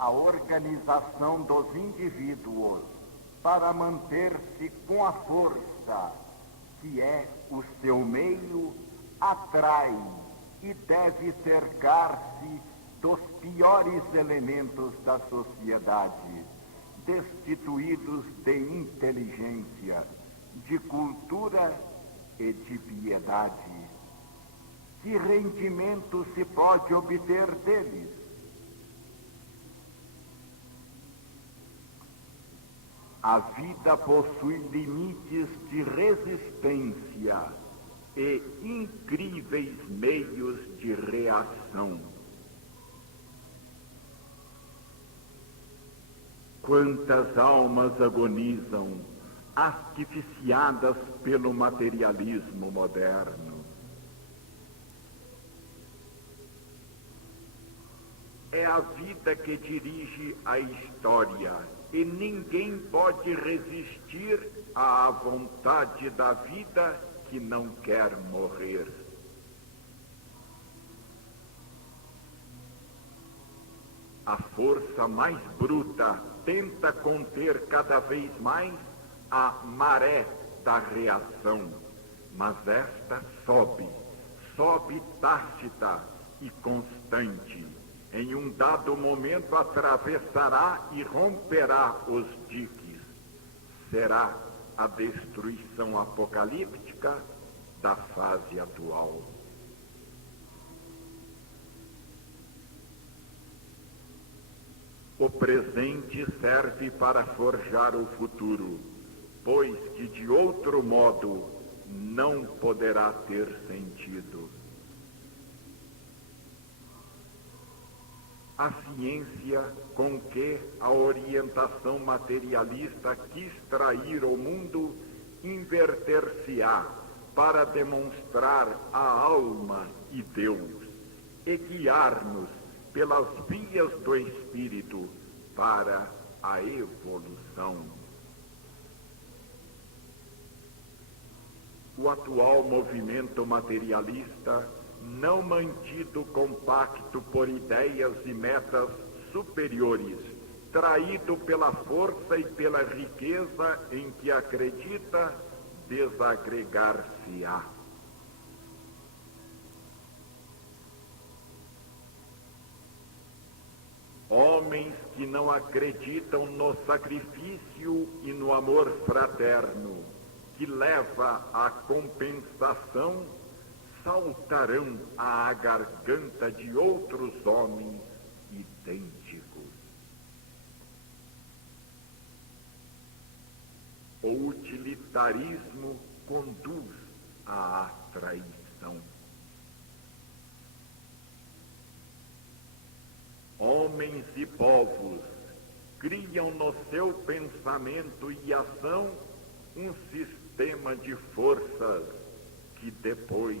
a organização dos indivíduos para manter-se com a força que é o seu meio, atrai e deve cercar-se dos piores elementos da sociedade, destituídos de inteligência, de cultura e de piedade. Que rendimento se pode obter deles? A vida possui limites de resistência e incríveis meios de reação. Quantas almas agonizam, asfixiadas pelo materialismo moderno. É a vida que dirige a história, e ninguém pode resistir à vontade da vida que não quer morrer. A força mais bruta tenta conter cada vez mais a maré da reação, mas esta sobe tácita e constante. Em um dado momento atravessará e romperá os diques. Será a destruição apocalíptica da fase atual. O presente serve para forjar o futuro, pois que de outro modo não poderá ter sentido. A ciência com que a orientação materialista quis trair o mundo inverter-se-á para demonstrar a alma e Deus e guiar-nos pelas vias do Espírito para a evolução. O atual movimento materialista, não mantido compacto por ideias e metas superiores, traído pela força e pela riqueza em que acredita, desagregar-se-á. Homens que não acreditam no sacrifício e no amor fraterno, que leva à compensação, saltarão à garganta de outros homens idênticos. O utilitarismo conduz à traição. Homens e povos criam no seu pensamento e ação um sistema de forças que depois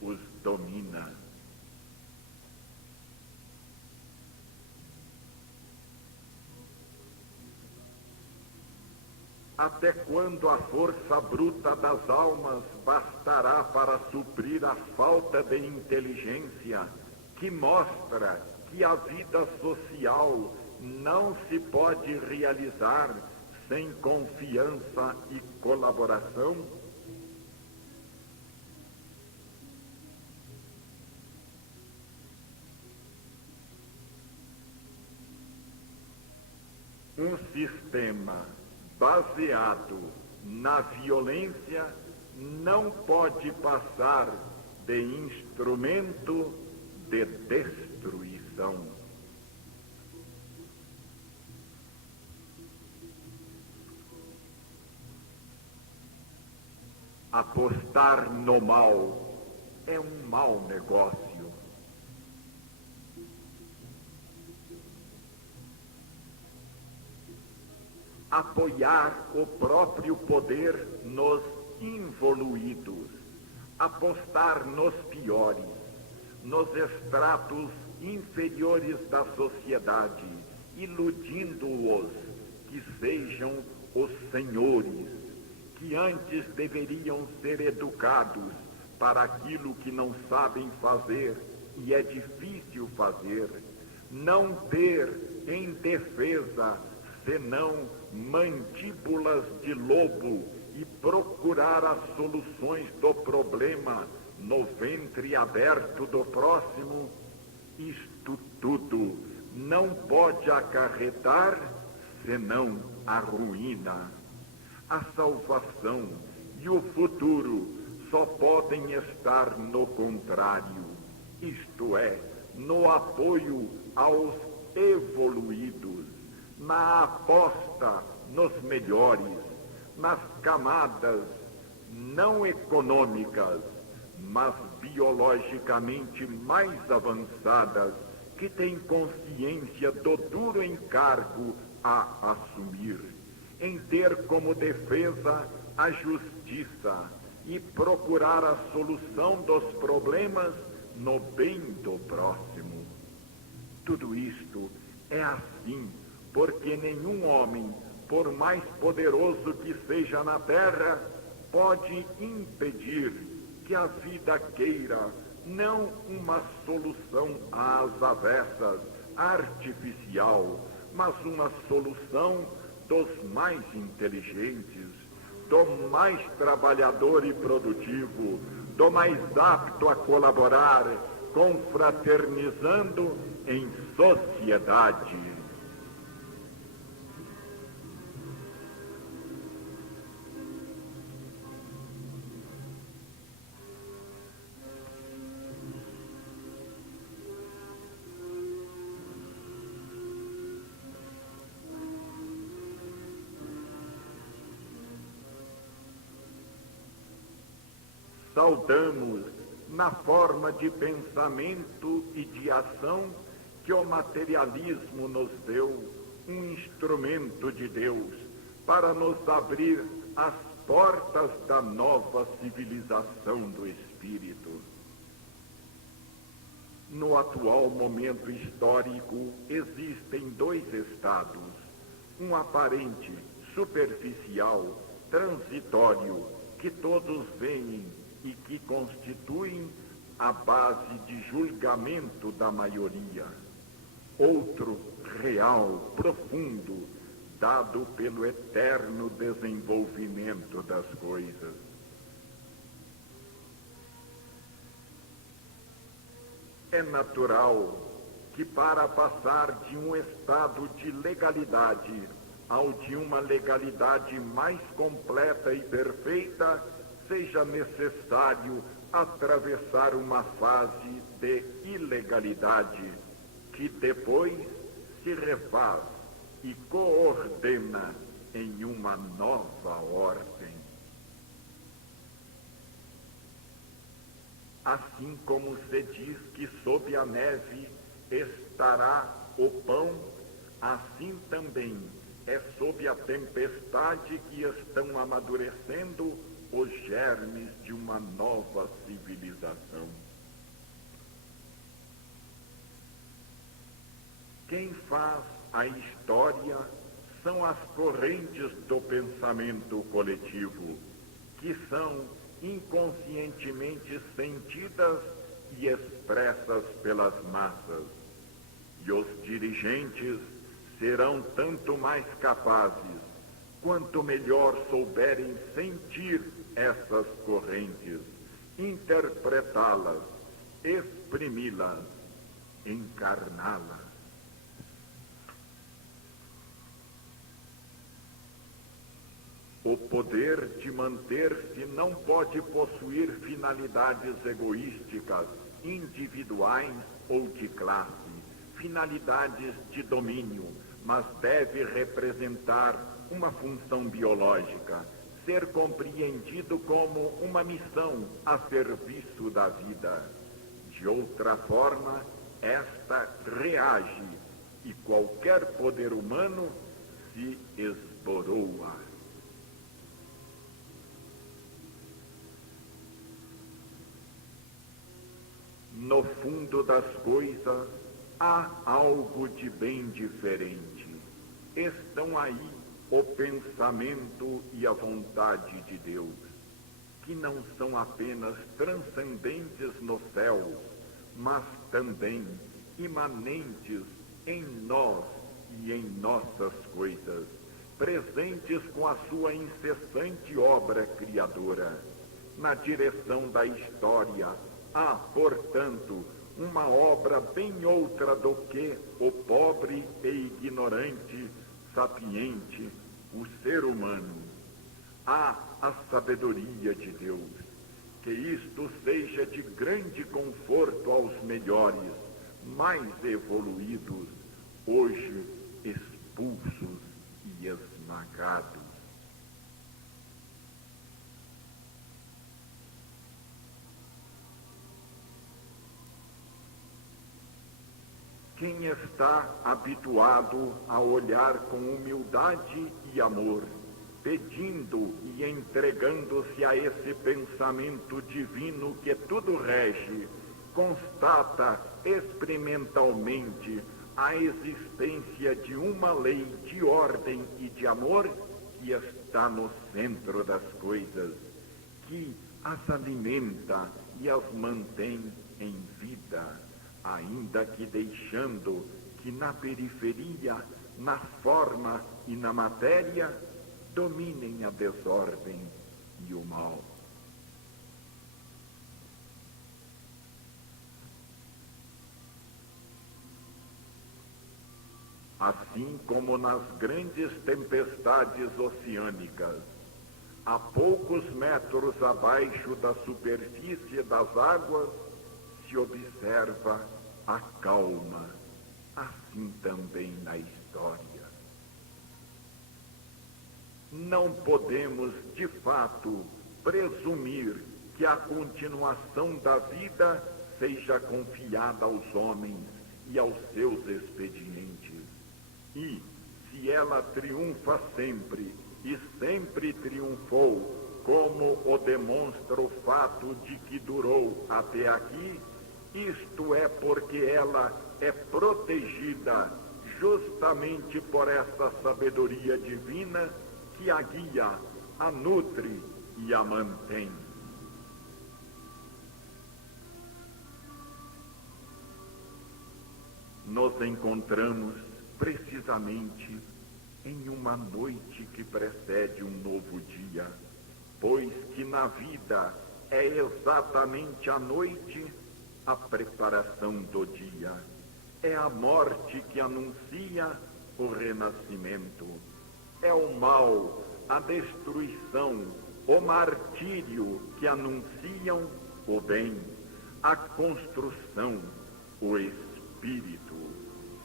os domina. Até quando a força bruta das almas bastará para suprir a falta de inteligência que mostra que a vida social não se pode realizar sem confiança e colaboração? Um sistema baseado na violência não pode passar de instrumento de destruição. Apostar no mal é um mau negócio. Apoiar o próprio poder nos involuídos, apostar nos piores, nos estratos inferiores da sociedade, iludindo-os que sejam os senhores, que antes deveriam ser educados para aquilo que não sabem fazer e é difícil fazer, não ter em defesa, senão mandíbulas de lobo, e procurar as soluções do problema no ventre aberto do próximo, isto tudo não pode acarretar senão a ruína. A salvação e o futuro só podem estar no contrário, isto é, no apoio aos evoluídos, na aposta nos melhores, nas camadas não econômicas, mas biologicamente mais avançadas, que têm consciência do duro encargo a assumir, em ter como defesa a justiça e procurar a solução dos problemas no bem do próximo. Tudo isto é assim porque nenhum homem, por mais poderoso que seja na terra, pode impedir que a vida queira não uma solução às avessas, artificial, mas uma solução dos mais inteligentes, do mais trabalhador e produtivo, do mais apto a colaborar, confraternizando em sociedade. Saudamos, na forma de pensamento e de ação, que o materialismo nos deu, um instrumento de Deus para nos abrir as portas da nova civilização do espírito. No atual momento histórico existem dois estados, um aparente, superficial, transitório, que todos veem e que constituem a base de julgamento da maioria. Outro, real, profundo, dado pelo eterno desenvolvimento das coisas. É natural que, para passar de um estado de legalidade ao de uma legalidade mais completa e perfeita, seja necessário atravessar uma fase de ilegalidade, que depois se refaz e coordena em uma nova ordem. Assim como se diz que sob a neve estará o pão, assim também é sob a tempestade que estão amadurecendo os germes de uma nova civilização. Quem faz a história são as correntes do pensamento coletivo, que são inconscientemente sentidas e expressas pelas massas. E os dirigentes serão tanto mais capazes, quanto melhor souberem sentir essas correntes, interpretá-las, exprimi-las, encarná-las. O poder de manter-se não pode possuir finalidades egoísticas, individuais ou de classe, finalidades de domínio, mas deve representar uma função biológica, ser compreendido como uma missão a serviço da vida. De outra forma, esta reage e qualquer poder humano se esboroa. No fundo das coisas, há algo de bem diferente. Estão aí o pensamento e a vontade de Deus, que não são apenas transcendentes nos céus, mas também imanentes em nós e em nossas coisas, presentes com a sua incessante obra criadora. Na direção da história, há, portanto, uma obra bem outra do que o pobre e ignorante, sapiente, o ser humano. Há a sabedoria de Deus. Que isto seja de grande conforto aos melhores, mais evoluídos, hoje expulsos e esmagados. Quem está habituado a olhar com humildade e amor, pedindo e entregando-se a esse pensamento divino que tudo rege, constata experimentalmente a existência de uma lei de ordem e de amor que está no centro das coisas, que as alimenta e as mantém em vida, ainda que deixando que na periferia, na forma e na matéria, dominem a desordem e o mal. Assim como nas grandes tempestades oceânicas, a poucos metros abaixo da superfície das águas, se observa a calma, assim também na história. Não podemos, de fato, presumir que a continuação da vida seja confiada aos homens e aos seus expedientes. E, se ela triunfa sempre, e sempre triunfou, como o demonstra o fato de que durou até aqui, isto é porque ela é protegida justamente por essa sabedoria divina que a guia, a nutre e a mantém. Nos encontramos precisamente em uma noite que precede um novo dia, pois que na vida é exatamente a noite a preparação do dia. É a morte que anuncia o renascimento. É o mal, a destruição, o martírio que anunciam o bem, a construção, o espírito.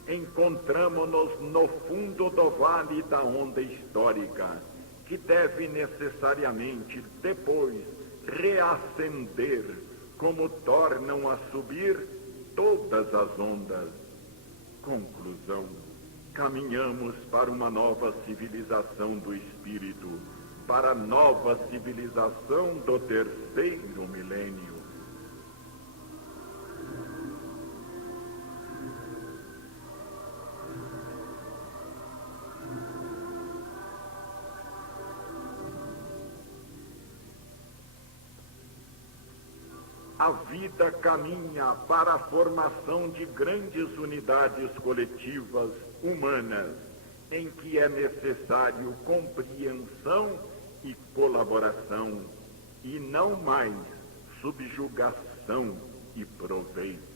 Encontramo-nos no fundo do vale da onda histórica, que deve necessariamente depois reacender, como tornam a subir todas as ondas. Conclusão: caminhamos para uma nova civilização do espírito, para a nova civilização do terceiro milênio. A vida caminha para a formação de grandes unidades coletivas humanas, em que é necessário compreensão e colaboração, e não mais subjugação e proveito.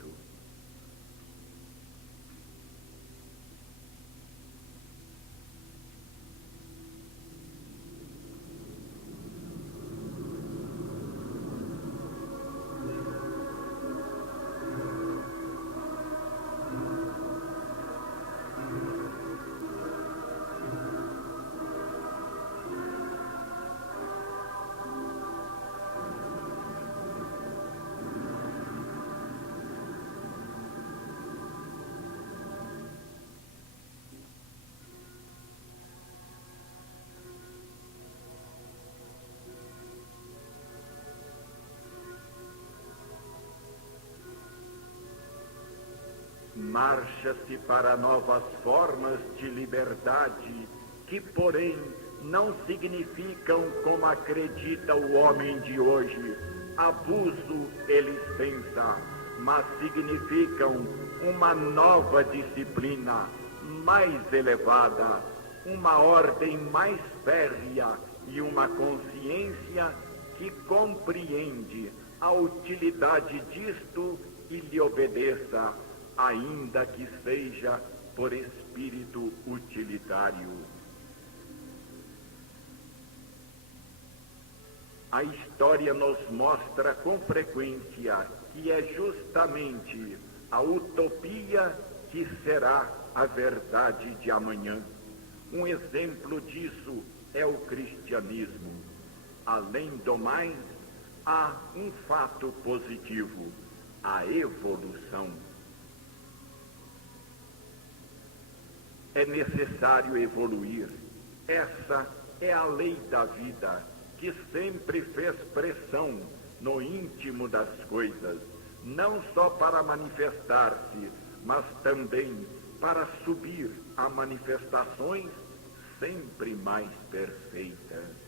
Marcha-se para novas formas de liberdade, que, porém, não significam, como acredita o homem de hoje, abuso e licença, mas significam uma nova disciplina, mais elevada, uma ordem mais férrea e uma consciência que compreende a utilidade disto e lhe obedeça, ainda que seja por espírito utilitário. A história nos mostra com frequência que é justamente a utopia que será a verdade de amanhã. Um exemplo disso é o cristianismo. Além do mais, há um fato positivo: a evolução. É necessário evoluir. Essa é a lei da vida, que sempre fez pressão no íntimo das coisas, não só para manifestar-se, mas também para subir a manifestações sempre mais perfeitas.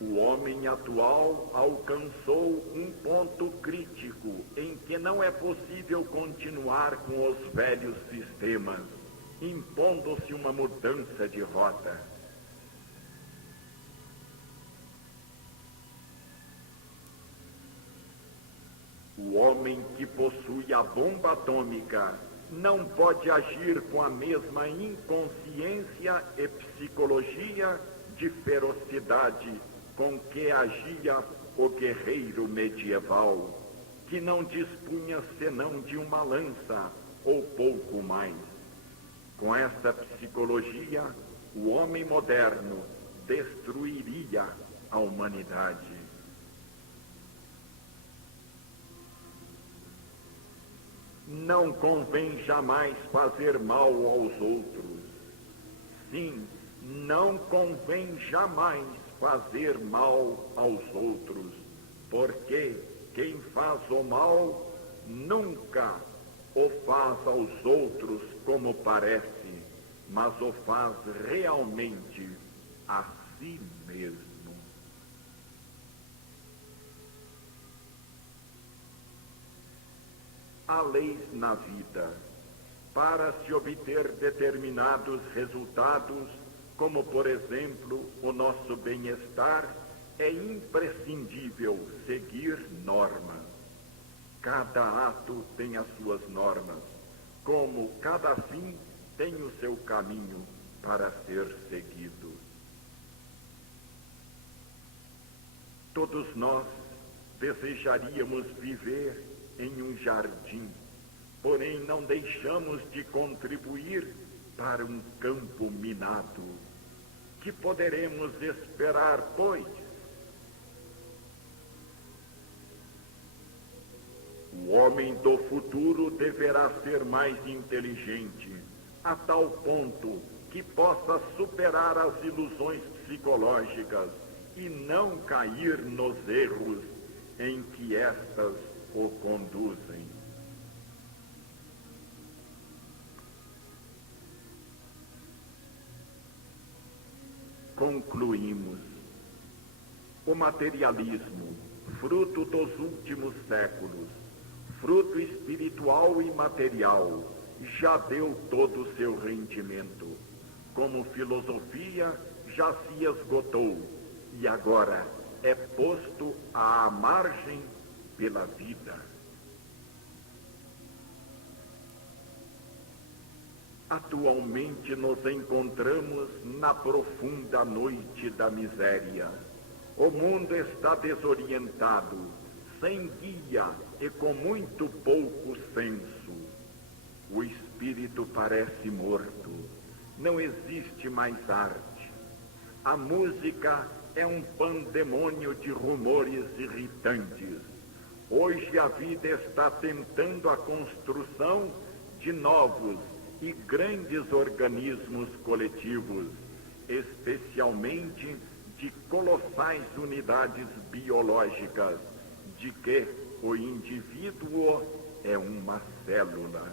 O homem atual alcançou um ponto crítico em que não é possível continuar com os velhos sistemas, impondo-se uma mudança de rota. O homem que possui a bomba atômica não pode agir com a mesma inconsciência e psicologia de ferocidade com que agia o guerreiro medieval, que não dispunha senão de uma lança ou pouco mais. Com essa psicologia, o homem moderno destruiria a humanidade. Não convém jamais fazer mal aos outros. Sim, não convém jamais fazer mal aos outros, porque quem faz o mal nunca o faz aos outros como parece, mas o faz realmente a si mesmo. Há leis na vida. Para se obter determinados resultados, como por exemplo o nosso bem-estar, é imprescindível seguir normas. Cada ato tem as suas normas, como cada fim tem o seu caminho para ser seguido. Todos nós desejaríamos viver em um jardim, porém não deixamos de contribuir para um campo minado. Que poderemos esperar, pois? O homem do futuro deverá ser mais inteligente, a tal ponto que possa superar as ilusões psicológicas e não cair nos erros em que estas o conduzem. Concluímos. O materialismo, fruto dos últimos séculos, fruto espiritual e material, já deu todo o seu rendimento. Como filosofia, já se esgotou e agora é posto à margem pela vida. Atualmente nos encontramos na profunda noite da miséria. O mundo está desorientado, sem guia e com muito pouco senso. O espírito parece morto. Não existe mais arte. A música é um pandemônio de rumores irritantes. Hoje a vida está tentando a construção de novos e grandes organismos coletivos, especialmente de colossais unidades biológicas, de que o indivíduo é uma célula.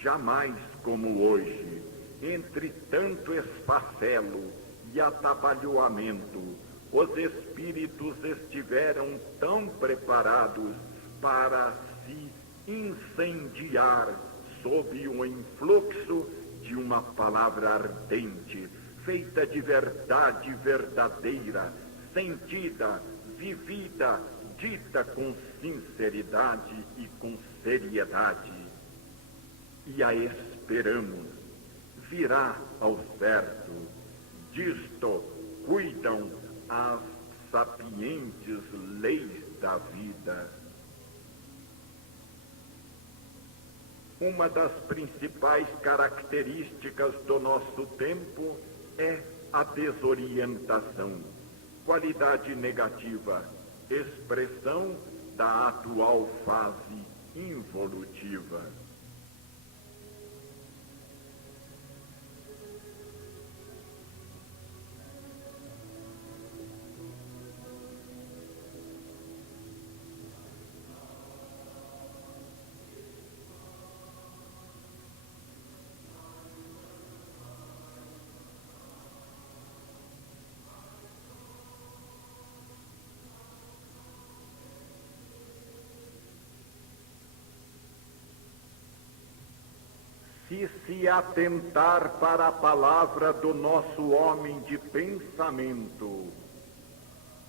Jamais como hoje, entre tanto esfacelo e atabalhoamento, os espíritos estiveram tão preparados para se incendiar sob o influxo de uma palavra ardente, feita de verdade verdadeira, sentida, vivida, dita com sinceridade e com seriedade. E a esperamos, virá ao certo. Disto cuidam as sapientes leis da vida. Uma das principais características do nosso tempo é a desorientação, qualidade negativa, expressão da atual fase involutiva. Se atentar para a palavra do nosso homem de pensamento,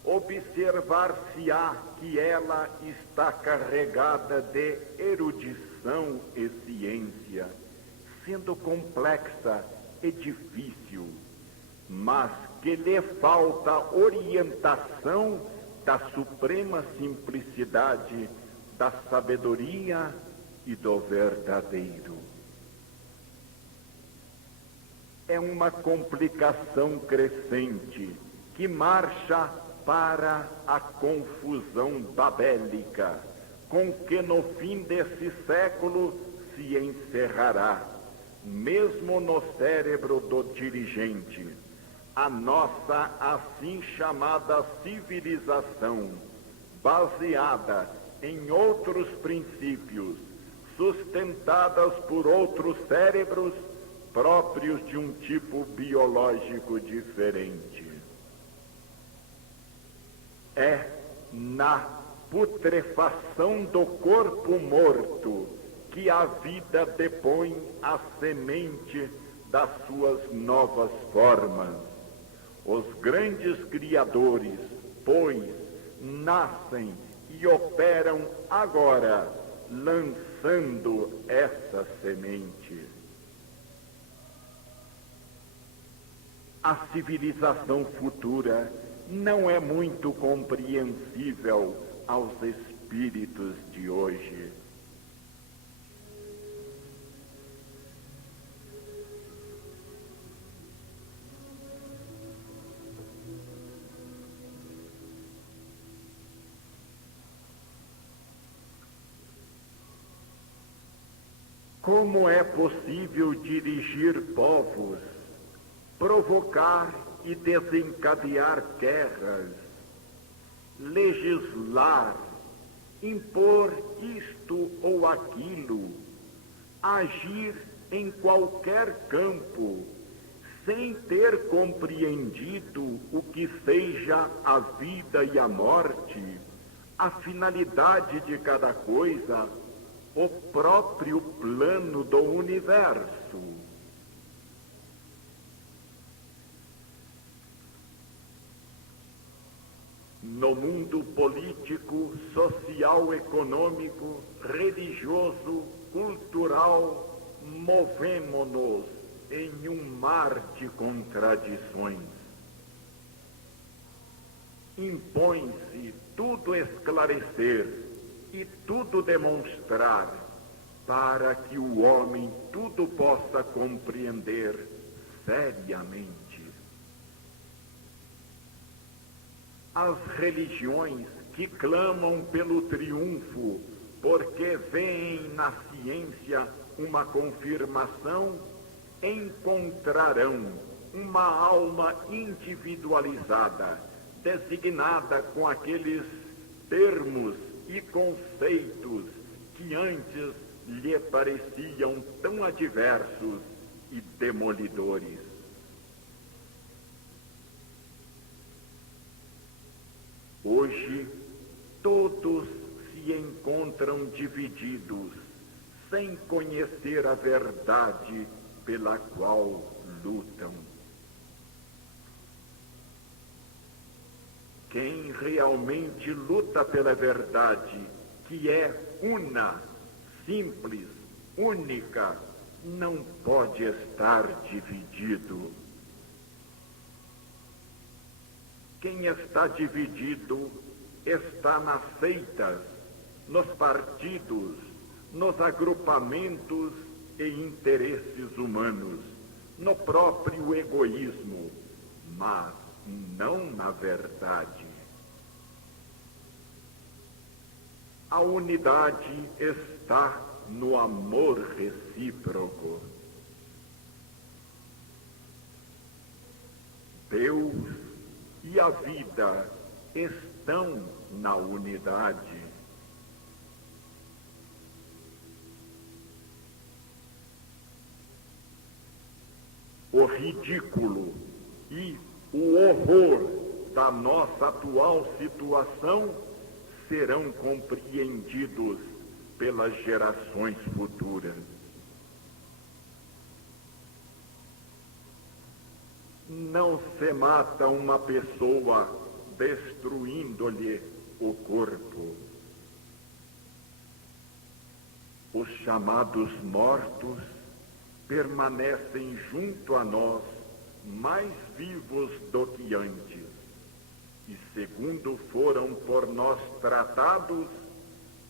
observar-se-á que ela está carregada de erudição e ciência, sendo complexa e difícil, mas que lhe falta orientação da suprema simplicidade, da sabedoria e do verdadeiro. É uma complicação crescente que marcha para a confusão babélica, com que no fim desse século se encerrará, mesmo no cérebro do dirigente, a nossa assim chamada civilização, baseada em outros princípios, sustentadas por outros cérebros, próprios de um tipo biológico diferente. É na putrefação do corpo morto que a vida depõe a semente das suas novas formas. Os grandes criadores, pois, nascem e operam agora, lançando essa semente. A civilização futura não é muito compreensível aos espíritos de hoje. Como é possível dirigir povos, provocar e desencadear guerras, legislar, impor isto ou aquilo, agir em qualquer campo, sem ter compreendido o que seja a vida e a morte, a finalidade de cada coisa, o próprio plano do universo? No mundo político, social, econômico, religioso, cultural, movemo-nos em um mar de contradições. Impõe-se tudo esclarecer e tudo demonstrar, para que o homem tudo possa compreender seriamente. As religiões que clamam pelo triunfo, porque veem na ciência uma confirmação, encontrarão uma alma individualizada, designada com aqueles termos e conceitos que antes lhe pareciam tão adversos e demolidores. Hoje, todos se encontram divididos, sem conhecer a verdade pela qual lutam. Quem realmente luta pela verdade, que é una, simples, única, não pode estar dividido. Quem está dividido está nas seitas, nos partidos, nos agrupamentos e interesses humanos, no próprio egoísmo, mas não na verdade. A unidade está no amor recíproco. Deus e a vida estão na unidade. O ridículo e o horror da nossa atual situação serão compreendidos pelas gerações futuras. Não se mata uma pessoa destruindo-lhe o corpo. Os chamados mortos permanecem junto a nós, mais vivos do que antes, e segundo foram por nós tratados,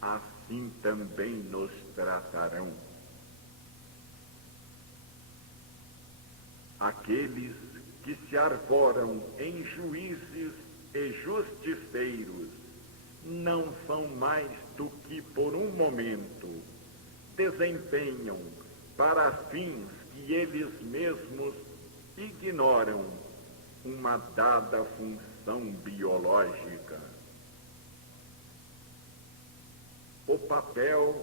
assim também nos tratarão. Aqueles que se arvoram em juízes e justiceiros não são mais do que por um momento desempenham para fins que eles mesmos ignoram uma dada função biológica. O papel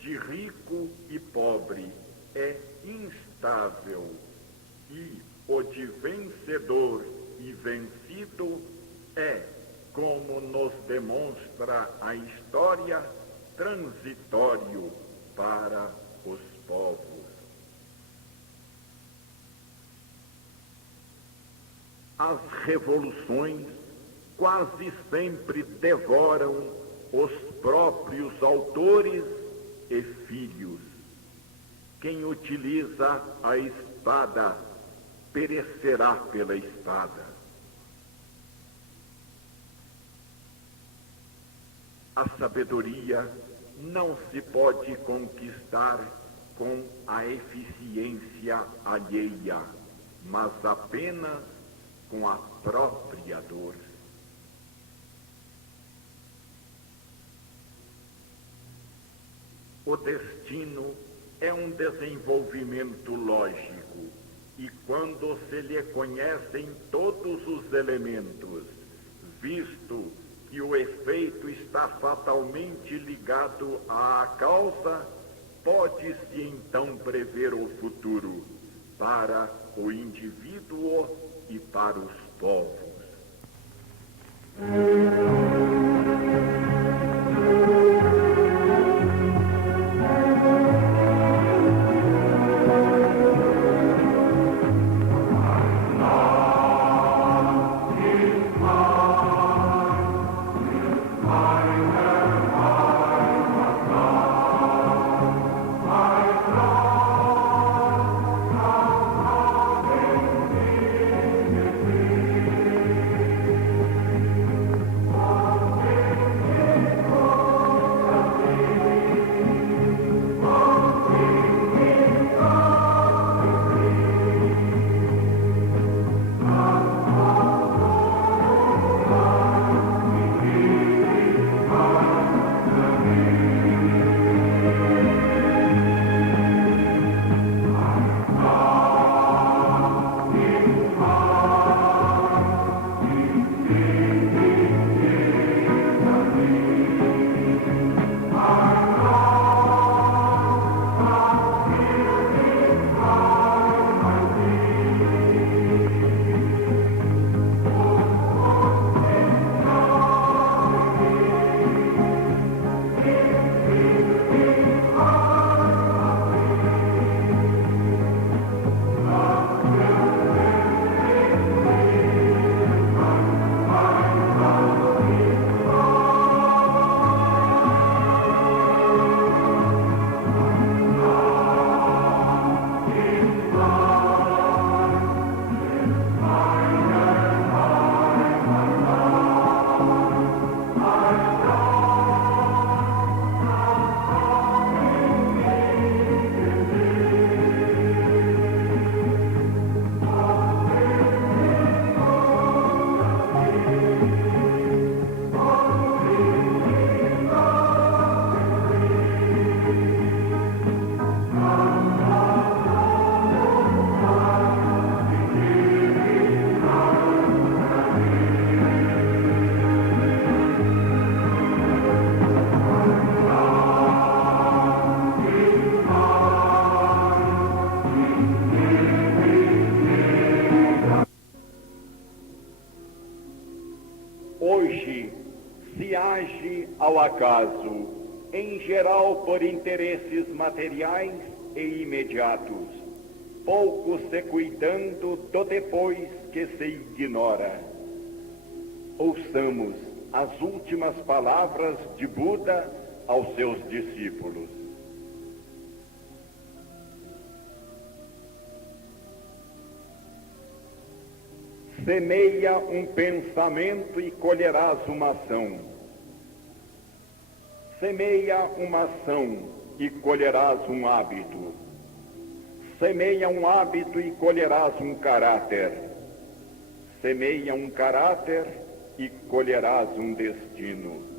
de rico e pobre é instável e o de vencedor e vencido é, como nos demonstra a história, transitório para os povos. As revoluções quase sempre devoram os próprios autores e filhos. Quem utiliza a espada perecerá pela espada. A sabedoria não se pode conquistar com a eficiência alheia, mas apenas com a própria dor. O destino é um desenvolvimento lógico, e quando se lhe conhecem todos os elementos, visto que o efeito está fatalmente ligado à causa, pode-se então prever o futuro para o indivíduo e para os povos. Hoje se age ao acaso, em geral por interesses materiais e imediatos, pouco se cuidando do depois que se ignora. Ouçamos as últimas palavras de Buda aos seus discípulos. Semeia um pensamento e colherás uma ação. Semeia uma ação e colherás um hábito. Semeia um hábito e colherás um caráter. Semeia um caráter e colherás um destino.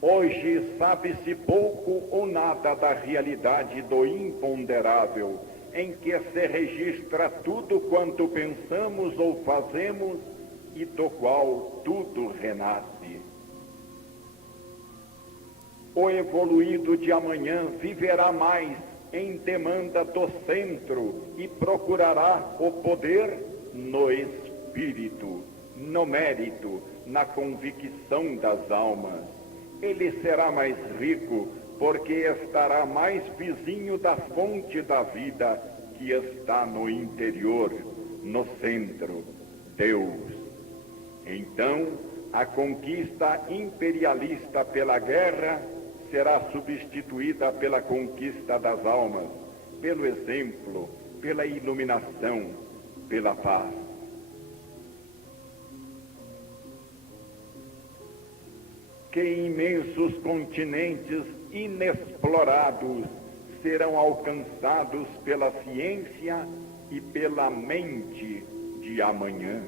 Hoje sabe-se pouco ou nada da realidade do imponderável, em que se registra tudo quanto pensamos ou fazemos e do qual tudo renasce. O evoluído de amanhã viverá mais em demanda do centro e procurará o poder no espírito, no mérito, na convicção das almas. Ele será mais rico, porque estará mais vizinho da fonte da vida, que está no interior, no centro, Deus. Então, a conquista imperialista pela guerra será substituída pela conquista das almas, pelo exemplo, pela iluminação, pela paz. Que imensos continentes inexplorados serão alcançados pela ciência e pela mente de amanhã.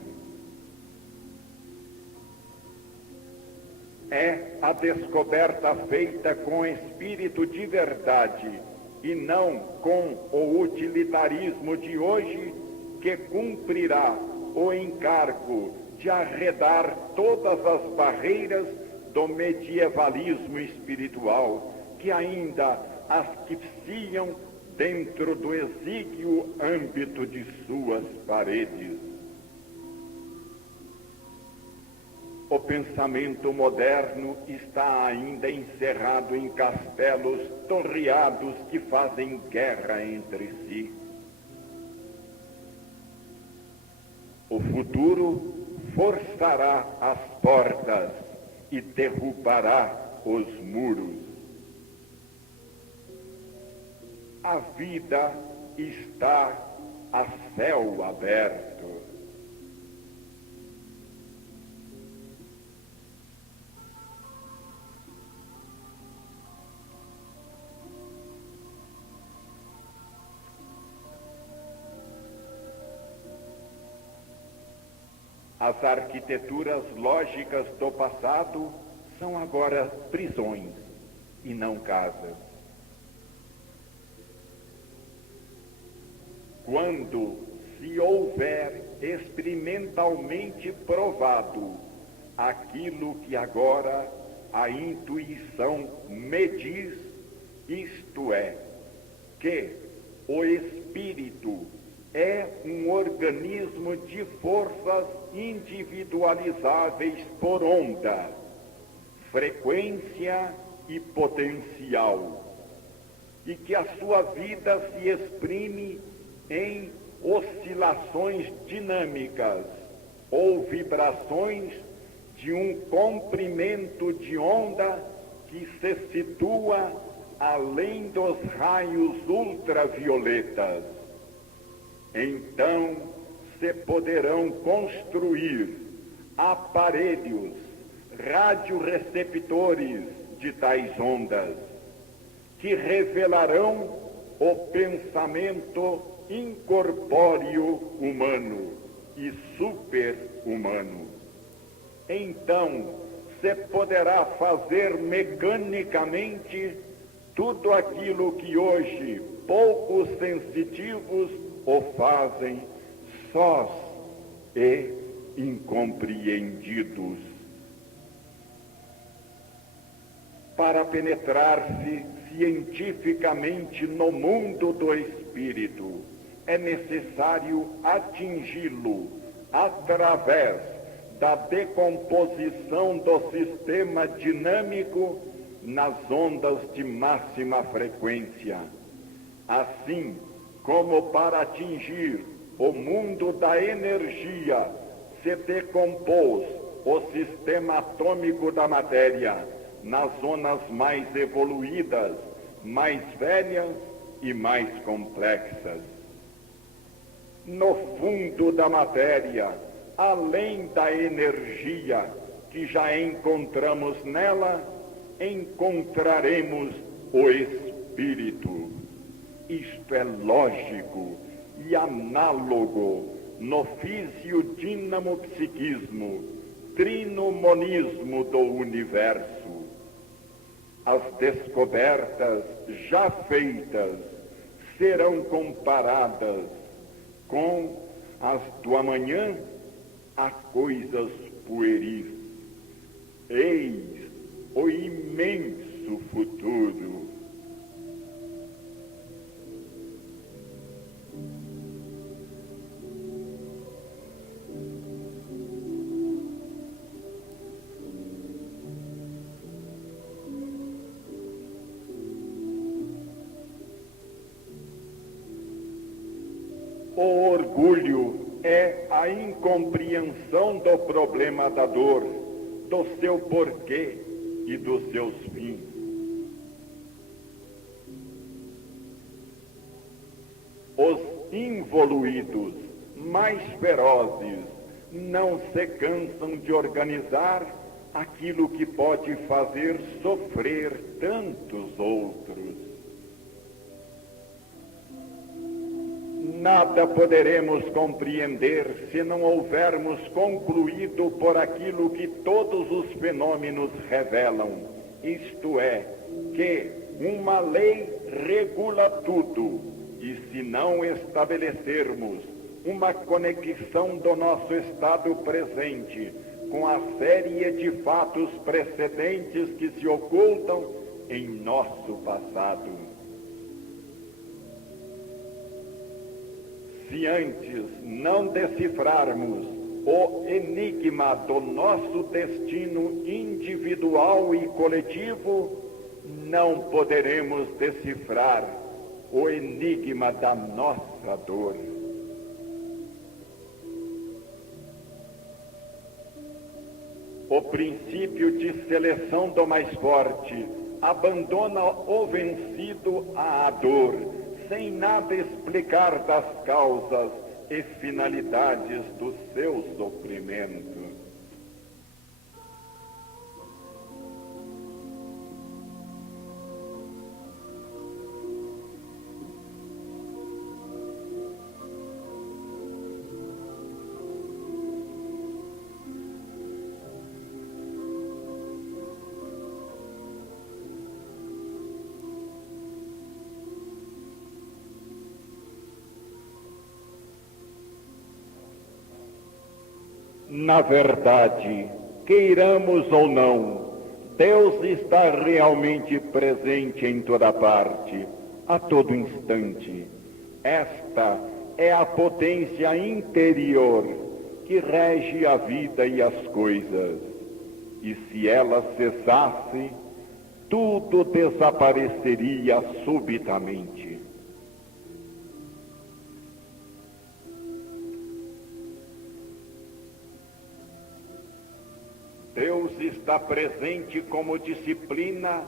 É a descoberta feita com espírito de verdade e não com o utilitarismo de hoje que cumprirá o encargo de arredar todas as barreiras do medievalismo espiritual que ainda asfixiam dentro do exíguo âmbito de suas paredes. O pensamento moderno está ainda encerrado em castelos torreados que fazem guerra entre si. O futuro forçará as portas e derrubará os muros. A vida está a céu aberto. As arquiteturas lógicas do passado são agora prisões e não casas. Quando se houver experimentalmente provado aquilo que agora a intuição me diz, isto é, que o espírito é um organismo de forças individualizáveis por onda, frequência e potencial, e que a sua vida se exprime em oscilações dinâmicas ou vibrações de um comprimento de onda que se situa além dos raios ultravioletas. Então se poderão construir aparelhos radioreceptores de tais ondas, que revelarão o pensamento incorpóreo humano e super-humano. Então se poderá fazer mecanicamente tudo aquilo que hoje pouco sensitivos o fazem sós e incompreendidos. Para penetrar-se cientificamente no mundo do espírito, é necessário atingi-lo através da decomposição do sistema dinâmico nas ondas de máxima frequência. Assim como para atingir o mundo da energia se decompôs o sistema atômico da matéria nas zonas mais evoluídas, mais velhas e mais complexas. No fundo da matéria, além da energia que já encontramos nela, encontraremos o espírito. Isto é lógico e análogo no fisiodinamo-psiquismo, trinomonismo do universo. As descobertas já feitas serão comparadas com as do amanhã a coisas pueris. Eis o imenso futuro. O orgulho é a incompreensão do problema da dor, do seu porquê e dos seus fins. Os involuídos, mais ferozes, não se cansam de organizar aquilo que pode fazer sofrer tantos outros. Nada poderemos compreender se não houvermos concluído por aquilo que todos os fenômenos revelam, isto é, que uma lei regula tudo, e se não estabelecermos uma conexão do nosso estado presente com a série de fatos precedentes que se ocultam em nosso passado, se antes não decifrarmos o enigma do nosso destino individual e coletivo, não poderemos decifrar o enigma da nossa dor. O princípio de seleção do mais forte abandona o vencido à dor, sem nada explicar das causas e finalidades do seu sofrimento. Na verdade, queiramos ou não, Deus está realmente presente em toda parte, a todo instante. Esta é a potência interior que rege a vida e as coisas. E se ela cessasse, tudo desapareceria subitamente. Deus está presente como disciplina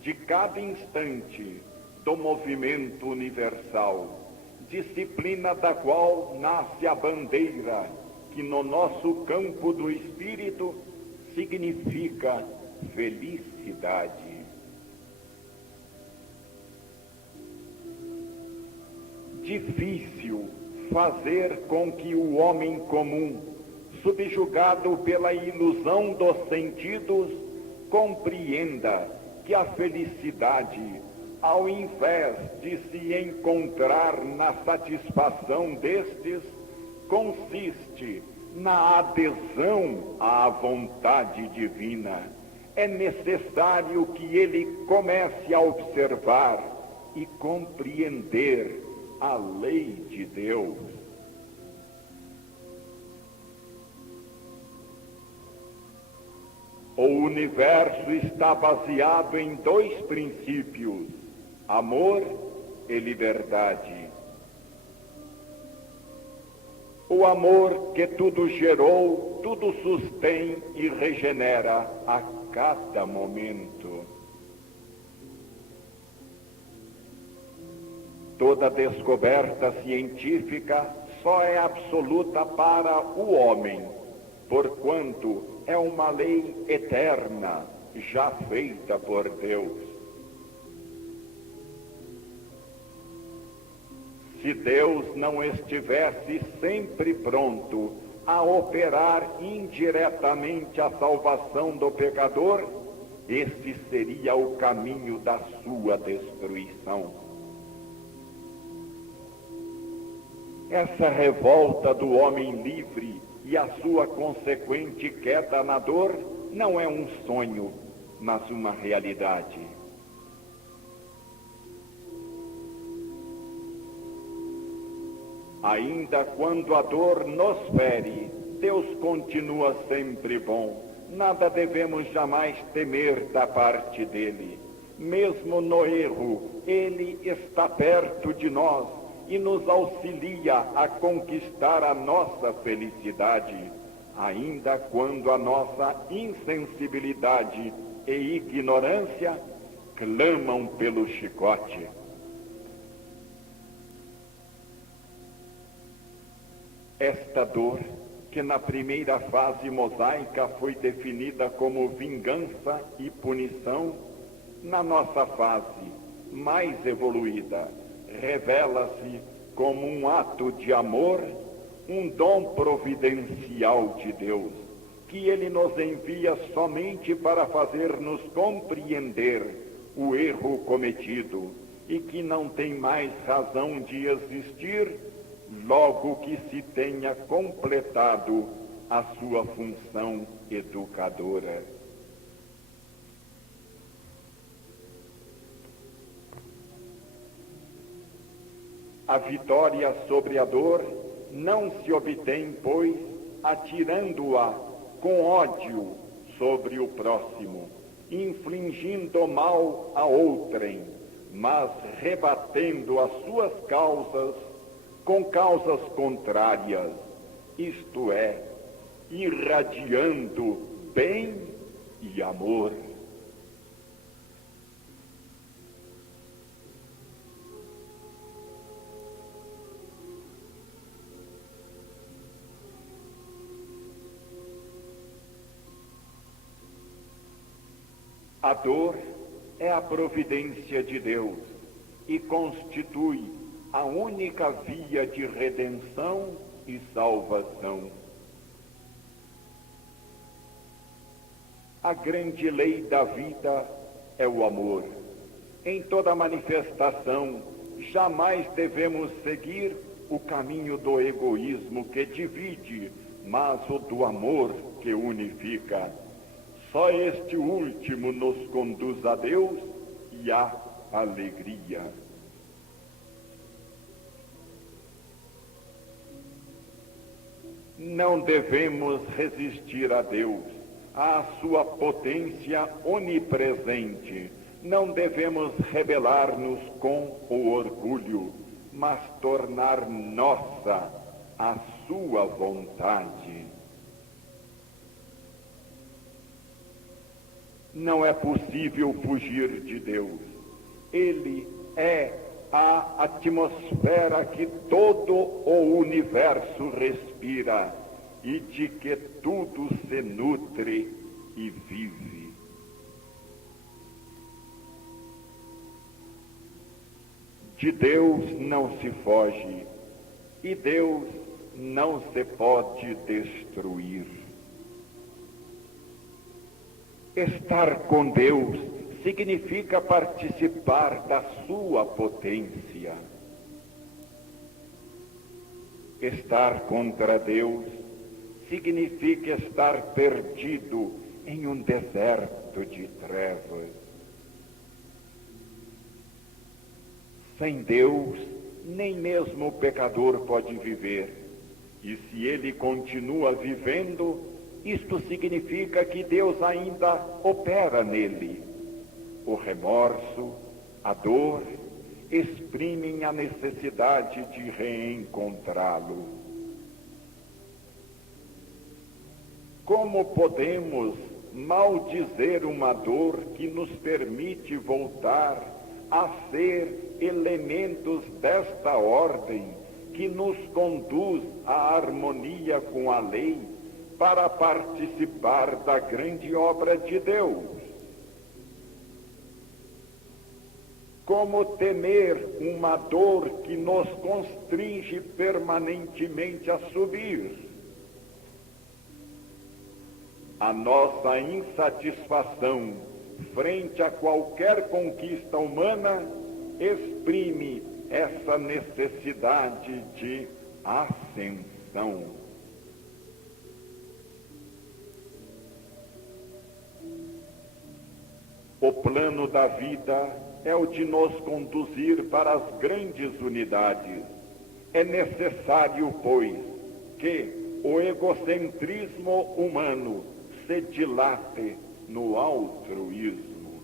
de cada instante do movimento universal, disciplina da qual nasce a bandeira, que no nosso campo do espírito significa felicidade. Difícil fazer com que o homem comum, subjugado pela ilusão dos sentidos, compreenda que a felicidade ao invés de se encontrar na satisfação destes, consiste na adesão à vontade divina. É necessário que ele comece a observar e compreender a lei de Deus. O universo está baseado em dois princípios: amor e liberdade. O amor que tudo gerou, tudo sustém e regenera a cada momento. Toda descoberta científica só é absoluta para o homem, porquanto é uma lei eterna, já feita por Deus. Se Deus não estivesse sempre pronto a operar indiretamente a salvação do pecador, esse seria o caminho da sua destruição. Essa revolta do homem livre e a sua consequente queda na dor não é um sonho, mas uma realidade. Ainda quando a dor nos fere, Deus continua sempre bom. Nada devemos jamais temer da parte dele. Mesmo no erro, ele está perto de nós e nos auxilia a conquistar a nossa felicidade, ainda quando a nossa insensibilidade e ignorância clamam pelo chicote. Esta dor, que na primeira fase mosaica foi definida como vingança e punição, na nossa fase mais evoluída, revela-se como um ato de amor, um dom providencial de Deus, que ele nos envia somente para fazer-nos compreender o erro cometido e que não tem mais razão de existir, logo que se tenha completado a sua função educadora. A vitória sobre a dor não se obtém, pois, atirando-a com ódio sobre o próximo, infligindo mal a outrem, mas rebatendo as suas causas com causas contrárias, isto é, irradiando bem e amor. A dor é a providência de Deus e constitui a única via de redenção e salvação. A grande lei da vida é o amor. Em toda manifestação, jamais devemos seguir o caminho do egoísmo que divide, mas o do amor que unifica. Só este último nos conduz a Deus e à alegria. Não devemos resistir a Deus, à sua potência onipresente. Não devemos rebelar-nos com o orgulho, mas tornar nossa a sua vontade. Não é possível fugir de Deus. Ele é a atmosfera que todo o universo respira e de que tudo se nutre e vive. De Deus não se foge e Deus não se pode destruir. Estar com Deus significa participar da sua potência. Estar contra Deus significa estar perdido em um deserto de trevas. Sem Deus, nem mesmo o pecador pode viver. E se ele continua vivendo, isto significa que Deus ainda opera nele. O remorso, a dor, exprimem a necessidade de reencontrá-lo. Como podemos maldizer uma dor que nos permite voltar a ser elementos desta ordem que nos conduz à harmonia com a lei para participar da grande obra de Deus? Como temer uma dor que nos constringe permanentemente a subir? A nossa insatisfação frente a qualquer conquista humana exprime essa necessidade de ascensão. O plano da vida é o de nos conduzir para as grandes unidades. É necessário, pois, que o egocentrismo humano se dilate no altruísmo.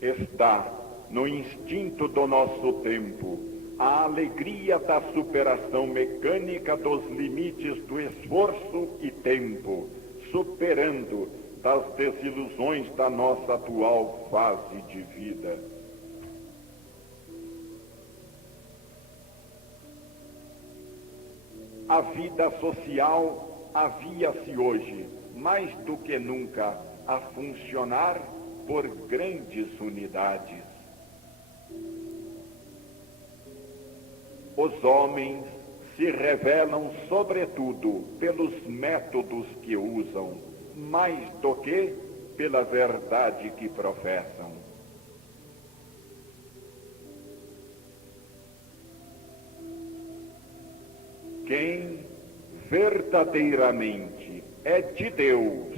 Está no instinto do nosso tempo a alegria da superação mecânica dos limites do esforço e tempo, superando das desilusões da nossa atual fase de vida. A vida social havia-se hoje, mais do que nunca, a funcionar por grandes unidades. Os homens se revelam, sobretudo, pelos métodos que usam, mais do que pela verdade que professam. Quem verdadeiramente é de Deus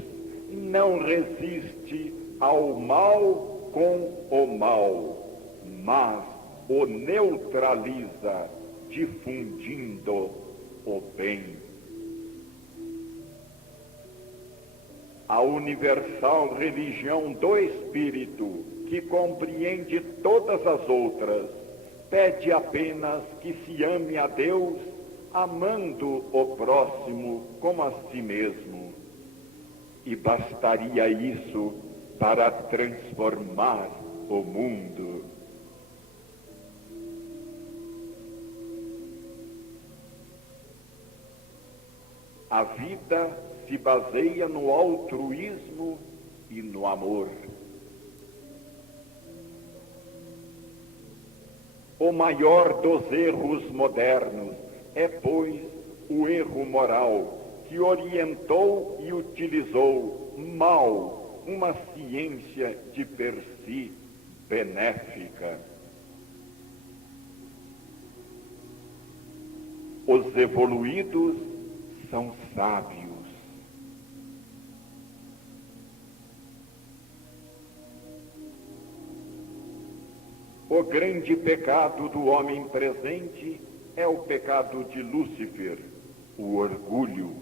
não resiste ao mal com o mal, mas o neutraliza, difundindo o bem. A universal religião do Espírito, que compreende todas as outras, pede apenas que se ame a Deus, amando o próximo como a si mesmo. E bastaria isso para transformar o mundo. A vida se baseia no altruísmo e no amor. O maior dos erros modernos é, pois, o erro moral, que orientou e utilizou mal uma ciência de per si benéfica. Os evoluídos são sábios. O grande pecado do homem presente é o pecado de Lúcifer, o orgulho.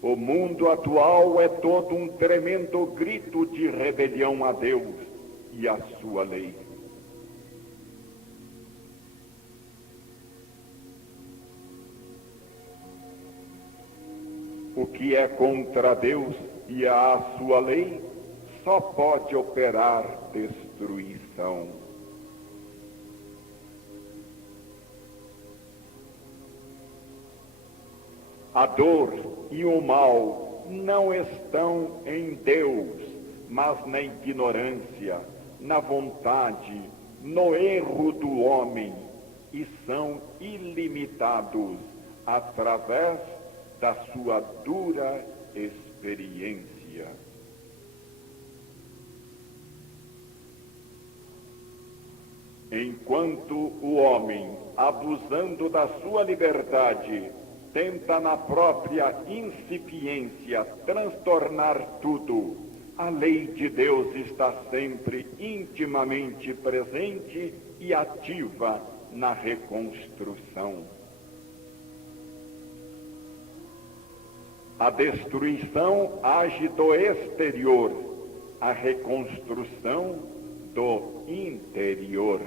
O mundo atual é todo um tremendo grito de rebelião a Deus e a sua lei. O que é contra Deus e a sua lei só pode operar destruição. A dor e o mal não estão em Deus, mas na ignorância, na vontade, no erro do homem, e são ilimitados através da sua dura experiência. Enquanto o homem, abusando da sua liberdade, tenta na própria incipiência transtornar tudo, a lei de Deus está sempre intimamente presente e ativa na reconstrução. A destruição age do exterior, a reconstrução do interior.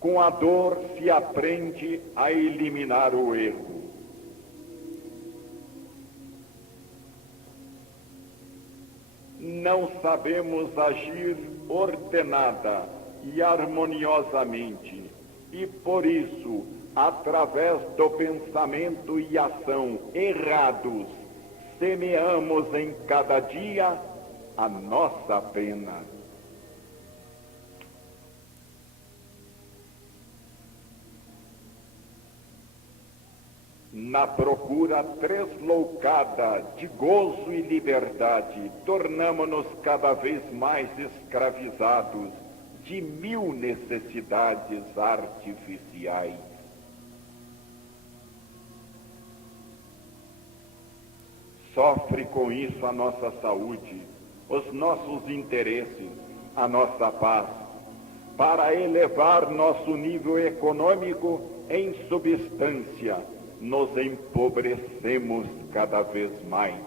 Com a dor se aprende a eliminar o erro. Não sabemos agir ordenada e harmoniosamente, e por isso, através do pensamento e ação errados, semeamos em cada dia a nossa pena. Na procura tresloucada de gozo e liberdade, tornamo-nos cada vez mais escravizados de mil necessidades artificiais. Sofre com isso a nossa saúde, os nossos interesses, a nossa paz. Para elevar nosso nível econômico em substância, nos empobrecemos cada vez mais.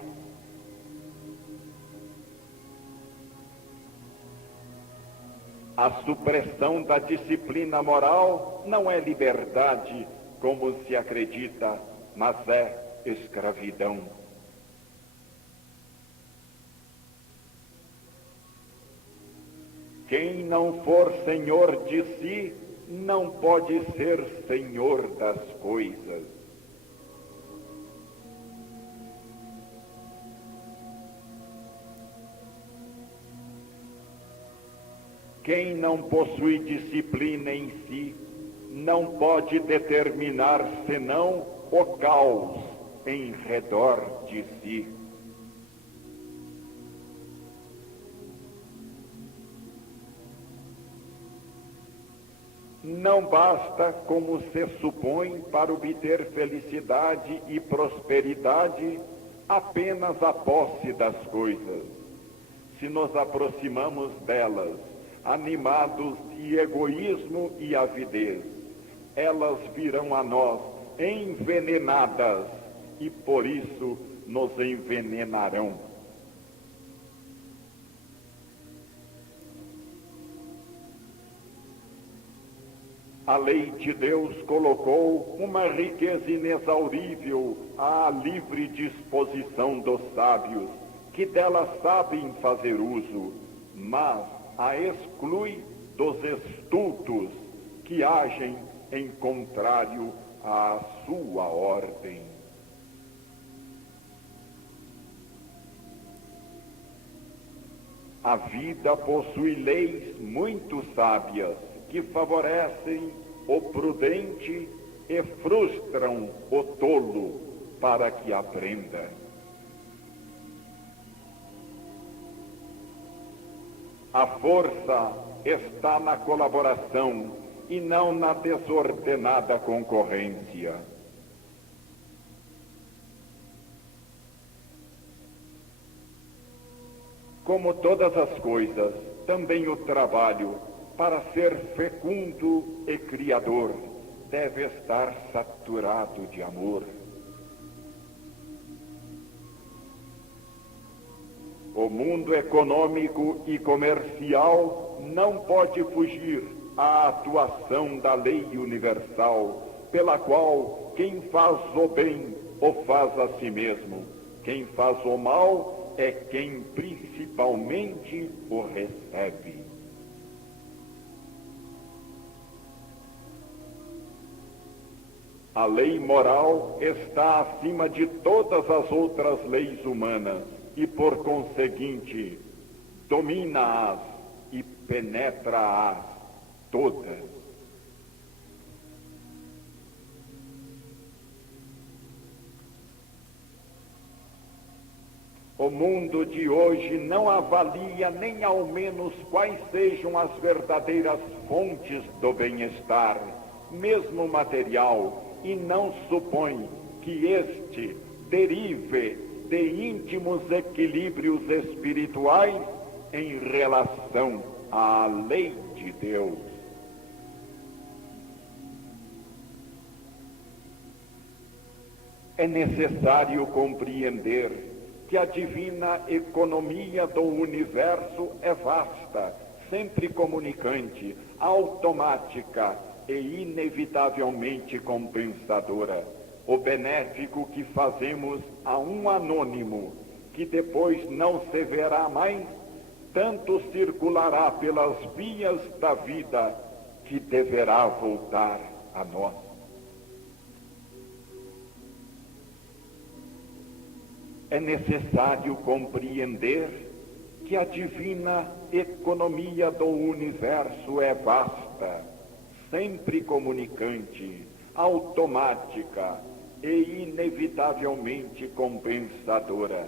A supressão da disciplina moral não é liberdade, como se acredita, mas é escravidão. Quem não for senhor de si, não pode ser senhor das coisas. Quem não possui disciplina em si, não pode determinar senão o caos em redor de si. Não basta, como se supõe, para obter felicidade e prosperidade, apenas a posse das coisas. Se nos aproximamos delas, animados de egoísmo e avidez, elas virão a nós envenenadas e por isso nos envenenarão. A lei de Deus colocou uma riqueza inexaurível à livre disposição dos sábios, que dela sabem fazer uso, mas a exclui dos estultos que agem em contrário à sua ordem. A vida possui leis muito sábias que favorecem o prudente e frustram o tolo para que aprenda. A força está na colaboração e não na desordenada concorrência. Como todas as coisas, também o trabalho, para ser fecundo e criador, deve estar saturado de amor. O mundo econômico e comercial não pode fugir à atuação da lei universal, pela qual quem faz o bem o faz a si mesmo, quem faz o mal é quem principalmente o recebe. A lei moral está acima de todas as outras leis humanas e, por conseguinte, domina-as e penetra-as todas. O mundo de hoje não avalia nem ao menos quais sejam as verdadeiras fontes do bem-estar, mesmo material, e não supõe que este derive de íntimos equilíbrios espirituais em relação à lei de Deus. É necessário compreender que a divina economia do universo é vasta, sempre comunicante, automática e inevitavelmente compensadora. O benéfico que fazemos a um anônimo, que depois não se verá mais, tanto circulará pelas vias da vida, que deverá voltar a nós. É necessário compreender que a divina economia do universo é vasta, sempre comunicante, automática e inevitavelmente compensadora.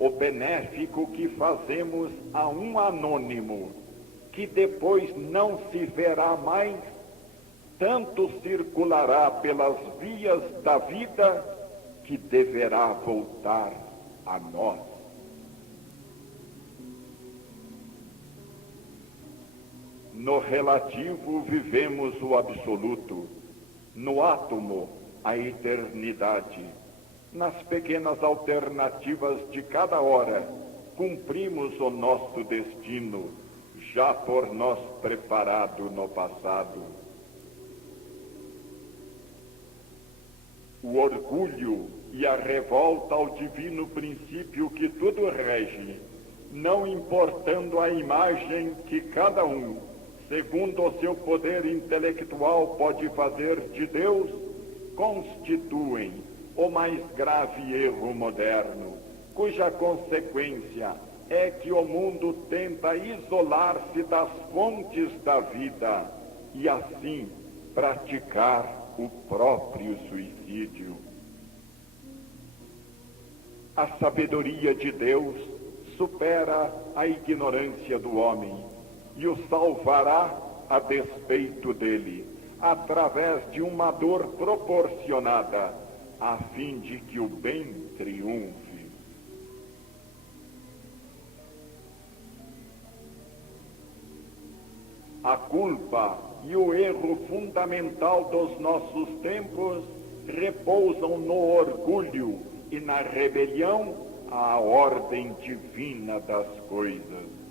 O benéfico que fazemos a um anônimo, que depois não se verá mais, tanto circulará pelas vias da vida, que deverá voltar a nós. No relativo vivemos o absoluto, no átomo a eternidade. Nas pequenas alternativas de cada hora, cumprimos o nosso destino, já por nós preparado no passado. O orgulho e a revolta ao divino princípio que tudo rege, não importando a imagem que cada um, segundo o seu poder intelectual, pode fazer de Deus, constituem o mais grave erro moderno, cuja consequência é que o mundo tenta isolar-se das fontes da vida e assim praticar o próprio suicídio. A sabedoria de Deus supera a ignorância do homem e o salvará a despeito dele, através de uma dor proporcionada, a fim de que o bem triunfe. A culpa e o erro fundamental dos nossos tempos repousam no orgulho e na rebelião à ordem divina das coisas.